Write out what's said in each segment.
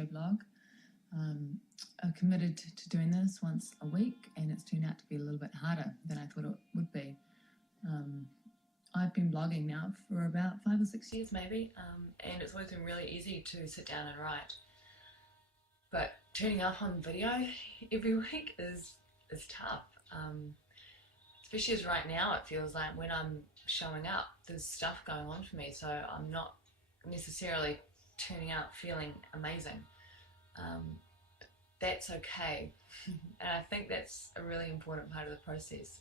video blog. I committed to doing this once a week, and it's turned out to be a little bit harder than I thought it would be. I've been blogging now for about 5 or 6 years maybe, and it's always been really easy to sit down and write. But turning up on video every week is tough. Especially as right now it feels like when I'm showing up, there's stuff going on for me, so I'm not necessarily turning out feeling amazing. That's okay, and I think that's a really important part of the process.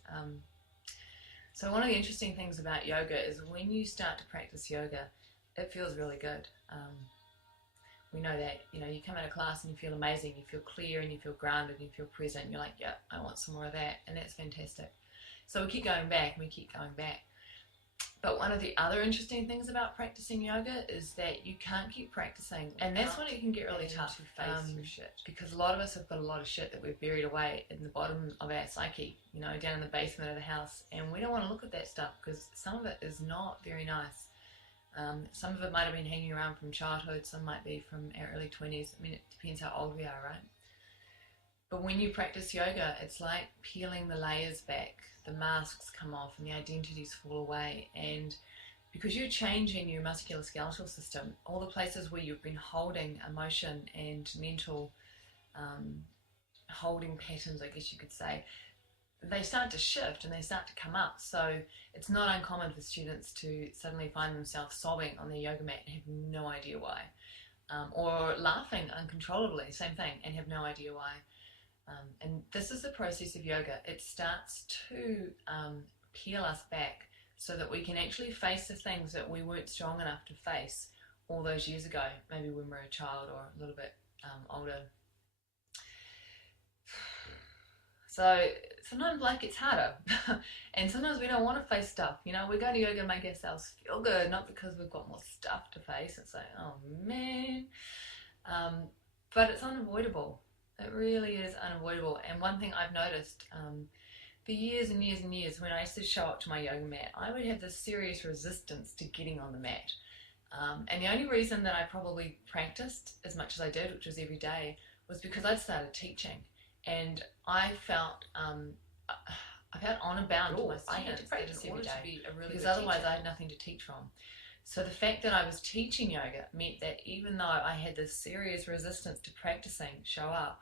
So one of the interesting things about yoga is when you start to practice yoga, it feels really good. We know that, you come out of class and you feel amazing, you feel clear and you feel grounded and you feel present, and you're like, yeah, I want some more of that, and that's fantastic. So we keep going back and we keep going back. But one of the other interesting things about practicing yoga is that you can't keep practicing, and that's when it can get really tough to face your shit, because a lot of us have got a lot of shit that we've buried away in the bottom of our psyche, down in the basement of the house, and we don't want to look at that stuff because some of it is not very nice. Some of it might have been hanging around from childhood, some might be from our early 20s. I mean, it depends how old we are, right? But when you practice yoga, it's like peeling the layers back. The masks come off and the identities fall away, and because you're changing your musculoskeletal system, all the places where you've been holding emotion and mental holding patterns, I guess you could say, they start to shift and they start to come up. So it's not uncommon for students to suddenly find themselves sobbing on their yoga mat and have no idea why, or laughing uncontrollably, same thing, and have no idea why. And this is the process of yoga. It starts to peel us back so that we can actually face the things that we weren't strong enough to face all those years ago, maybe when we were a child or a little bit older. So sometimes life gets harder and sometimes we don't want to face stuff. We go to yoga to make ourselves feel good, not because we've got more stuff to face. It's like, oh man. But it's unavoidable. It really is unavoidable. And one thing I've noticed for years and years and years, when I used to show up to my yoga mat, I would have this serious resistance to getting on the mat. And the only reason that I probably practiced as much as I did, which was every day, was because I'd started teaching. And I felt honor bound to my students. I had to practice every day because otherwise I had nothing to teach from. So the fact that I was teaching yoga meant that even though I had this serious resistance to practicing show up,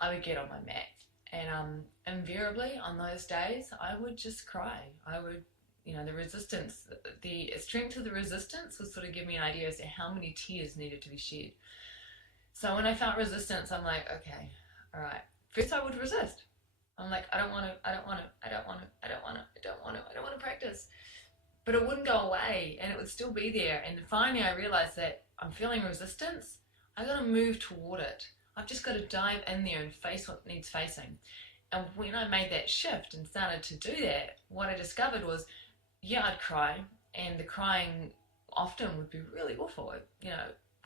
I would get on my mat. And invariably on those days, I would just cry. I would, the resistance, the strength of the resistance would sort of give me an idea as to how many tears needed to be shed. So when I felt resistance, I'm like, okay, all right. First I would resist. I'm like, I don't want to practice. But it wouldn't go away and it would still be there. And finally I realized that I'm feeling resistance. I got to move toward it. I've just got to dive in there and face what needs facing. And when I made that shift and started to do that, what I discovered was, yeah, I'd cry, and the crying often would be really awful.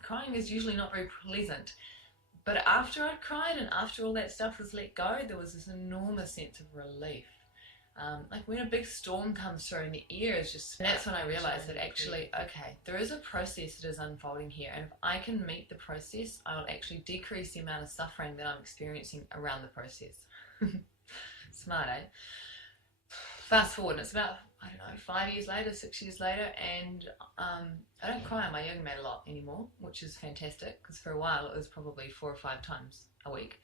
Crying is usually not very pleasant. But after I'd cried and after all that stuff was let go, there was this enormous sense of relief. Like when a big storm comes through and the air is just... And that's when I realised that actually, okay, there is a process that is unfolding here, and if I can meet the process, I will actually decrease the amount of suffering that I'm experiencing around the process. Smart, eh? Fast forward, and it's about, 5 years later, 6 years later, and I don't cry on my yoga mat a lot anymore, which is fantastic, because for a while it was probably 4 or 5 times a week.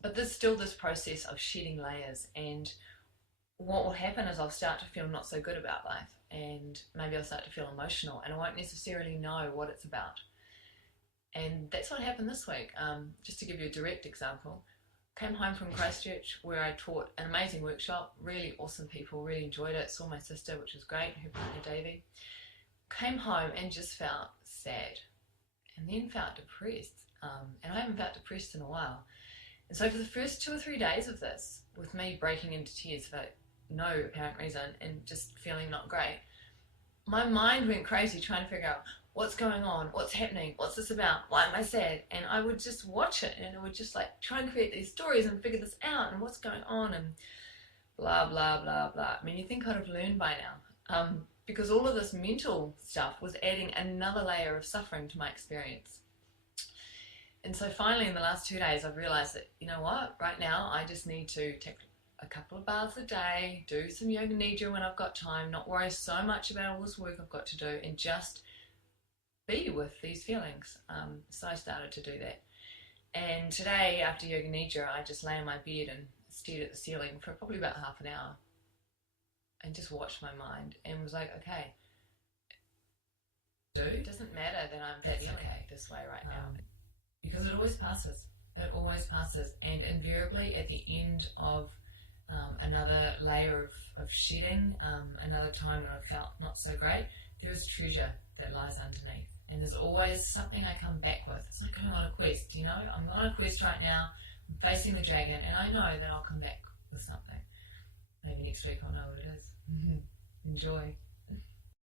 But there's still this process of shedding layers, and what will happen is I'll start to feel not so good about life, and maybe I'll start to feel emotional, and I won't necessarily know what it's about. And that's what happened this week. Just to give you a direct example, came home from Christchurch where I taught an amazing workshop, really awesome people, really enjoyed it, saw my sister, which was great, her partner Davey. Came home and just felt sad, and then felt depressed, and I haven't felt depressed in a while. And so for the first 2 or 3 days of this, with me breaking into tears for no apparent reason and just feeling not great, my mind went crazy trying to figure out what's going on, what's happening, what's this about, why am I sad? And I would just watch it, and I would just like try and create these stories and figure this out and what's going on and blah, blah, blah, blah. I mean, you think I'd have learned by now. because all of this mental stuff was adding another layer of suffering to my experience. And so finally in the last 2 days I've realized that, you know what, right now I just need to take a couple of baths a day, do some yoga nidra when I've got time, not worry so much about all this work I've got to do, and just be with these feelings. So I started to do that. And today after yoga nidra I just lay in my bed and stared at the ceiling for probably about half an hour and just watched my mind and was like, okay, it doesn't matter that I'm feeling this way right now, because it always passes. It always passes. And invariably at the end of another layer of shedding, another time when I felt not so great, there's treasure that lies underneath. And there's always something I come back with. It's like going on a quest, you know? I'm on a quest right now, I'm facing the dragon, and I know that I'll come back with something. Maybe next week I'll know what it is. Enjoy.